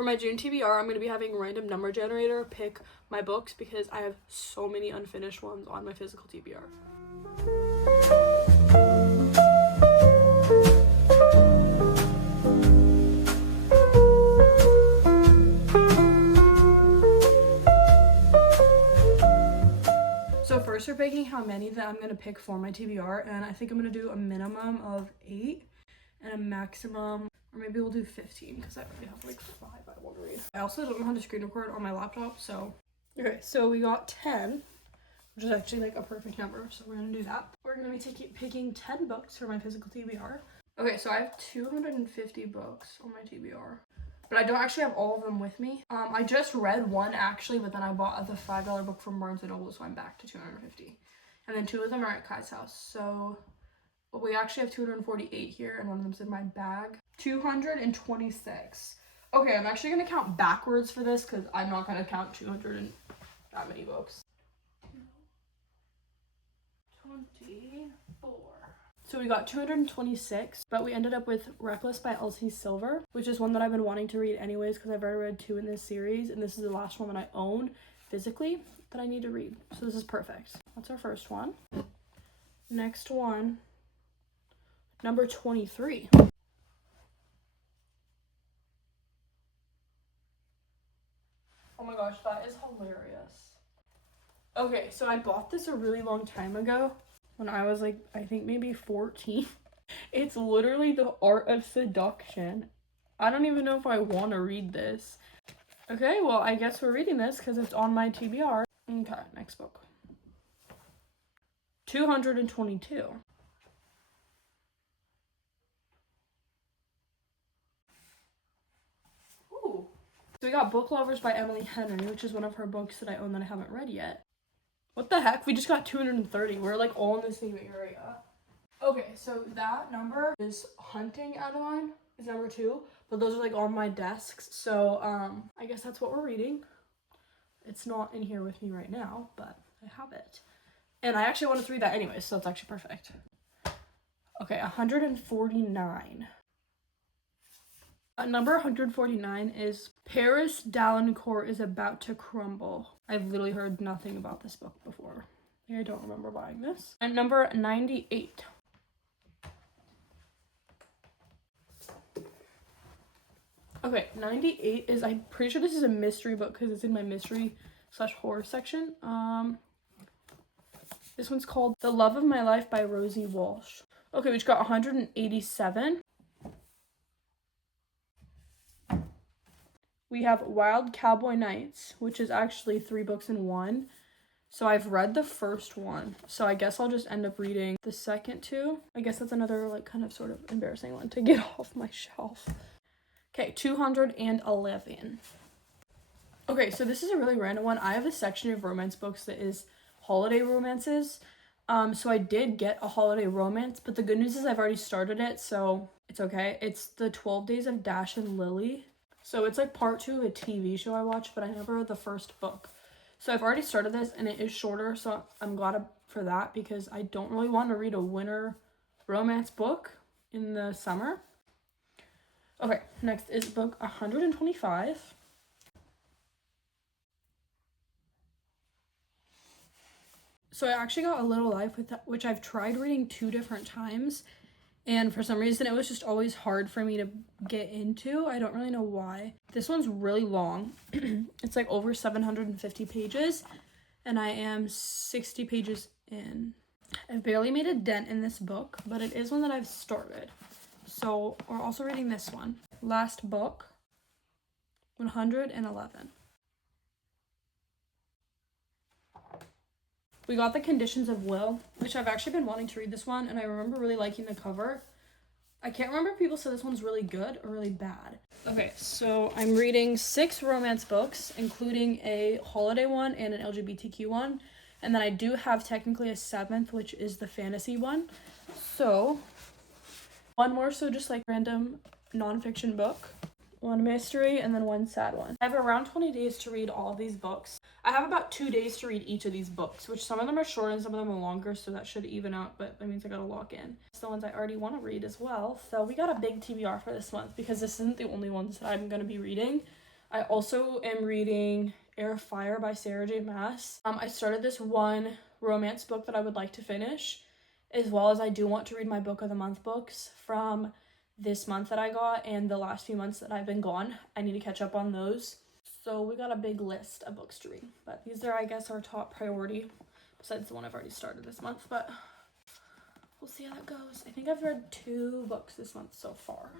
For my June TBR, I'm going to be having random number generator pick my books because I have so many unfinished ones on my physical TBR. So first we're picking how many that I'm going to pick for my TBR, and I think I'm going to do a minimum of 8 and a maximum, or maybe we'll do 15 because I already have like 5 I want to read. I also don't know how to screen record on my laptop, so. Okay, so we got 10, which is actually like a perfect number, so we're going to do that. We're going to be picking 10 books for my physical TBR. Okay, so I have 250 books on my TBR, but I don't actually have all of them with me. I just read one actually, but then I bought the $5 book from Barnes & Noble, so I'm back to 250. And then 2 of them are at Kai's house, so we actually have 248 here, and one of them's in my bag. 226. Okay, I'm actually going to count backwards for this because I'm not going to count 200 and that many books. 24. So we got 226, but we ended up with Reckless by Elsie Silver, which is one that I've been wanting to read anyways because I've already read 2 in this series, and this is the last one that I own physically that I need to read. So this is perfect. That's our first one. Next one, number 23. Oh my gosh, that is hilarious. Okay, so I bought this a really long time ago when I was like, I think maybe 14. It's literally The Art of Seduction. I don't even know if I want to read this. Okay, well, I guess we're reading this because it's on my TBR. Okay, next book. 222. Ooh. So we got Book Lovers by Emily Henry, which is one of her books that I own that I haven't read yet. What the heck? We just got 230. We're like all in the same area. Okay, so that number is Hunting Adeline is number 2, but those are like on my desks. So I guess that's what we're reading. It's not in here with me right now, but I have it. And I actually wanted to read that anyway, so that's actually perfect. Okay, 149. Number 149 is Paris Dalincourt is About to Crumble. I've literally heard nothing about this book before. I don't remember buying this. And number 98. Okay, 98 is, I'm pretty sure this is a mystery book because it's in my mystery/horror section. This one's called The Love of My Life by Rosie Walsh. Okay, we just got 187. We have Wild Cowboy Nights, which is actually 3 books in one. So I've read the first one, so I guess I'll just end up reading the second 2. I guess that's another like kind of sort of embarrassing one to get off my shelf. Okay, 211. Okay, so this is a really random one. I have a section of romance books that is holiday romances. So I did get a holiday romance, but the good news is I've already started it, so it's okay. It's The 12 Days of Dash and Lily. So it's like part 2 of a TV show I watched, but I never read the first book. So I've already started this, and it is shorter, so I'm glad for that because I don't really want to read a winter romance book in the summer. Okay, next is book 125. So I actually got A Little Life, which I've tried reading 2 different times, and for some reason it was just always hard for me to get into. I don't really know why. This one's really long. It's like over 750 pages, and I am 60 pages in. I've barely made a dent in this book, but it is one that I've started. So we're also reading this one. Last book, 111. We got The Conditions of Will, which I've actually been wanting to read this one, and I remember really liking the cover. I can't remember if people said this one's really good or really bad. Okay, so I'm reading 6 romance books, including a holiday one and an LGBTQ one, and then I do have technically a 7th, which is the fantasy one. So, one more, so just like random nonfiction book. 1 mystery, and then 1 sad one. I have around 20 days to read all of these books. I have about 2 days to read each of these books, which some of them are short and some of them are longer, so that should even out, but that means I gotta lock in. It's the ones I already want to read as well, so we got a big TBR for this month because this isn't the only ones that I'm gonna be reading. I also am reading Air of Fire by Sarah J. Maas. I started this one romance book that I would like to finish, as well as I do want to read my book of the month books from this month that I got and the last few months that I've been gone. I need to catch up on those. So we got a big list of books to read, but these are, I guess, our top priority besides the one I've already started this month, but we'll see how that goes. I think I've read 2 books this month so far.